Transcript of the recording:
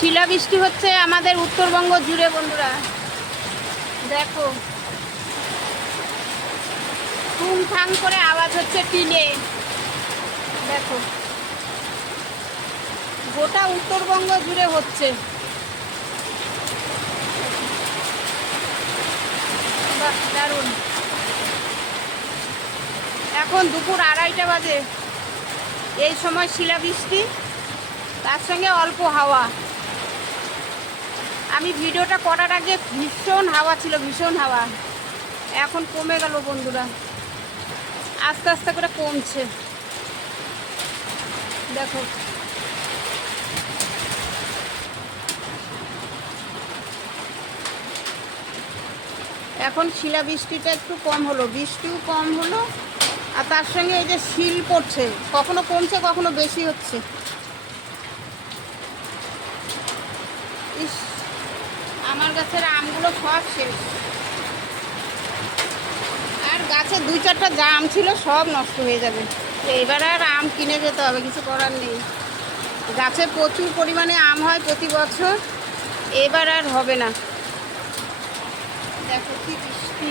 শিলাবৃষ্টি হচ্ছে আমাদের উত্তরবঙ্গ জুড়ে বন্ধুরা। দেখো টুংটাং করে আওয়াজ হচ্ছে টিনে। দেখো গোটা উত্তরবঙ্গ জুড়ে হচ্ছে। বাহ দারুণ। এখন দুপুর 2:30 বাজে। এই সময় শিলাবৃষ্টি, তার সঙ্গে অল্প হাওয়া। আমি ভিডিওটা করার আগে ভীষণ হাওয়া ছিল, ভীষণ হাওয়া। এখন কমে গেল বন্ধুরা, আস্তে আস্তে করে কমছে। দেখো এখন শিলাবৃষ্টিটা একটু কম হলো, বৃষ্টিও কম হলো, আর তার সঙ্গে এই যে শিল পড়ছে, কখনো কমছে কখনো বেশি হচ্ছে। ইস, আমার গাছের আমগুলো সব শেষ। আর গাছে 2-4টা জাম ছিল, সব নষ্ট হয়ে যাবে। এবার আর আম কিনে যেতে হবে, কিছু করার নেই। গাছে প্রচুর পরিমাণে আম হয় প্রতি বছর, এবার আর হবে না। দেখো কি বৃষ্টি।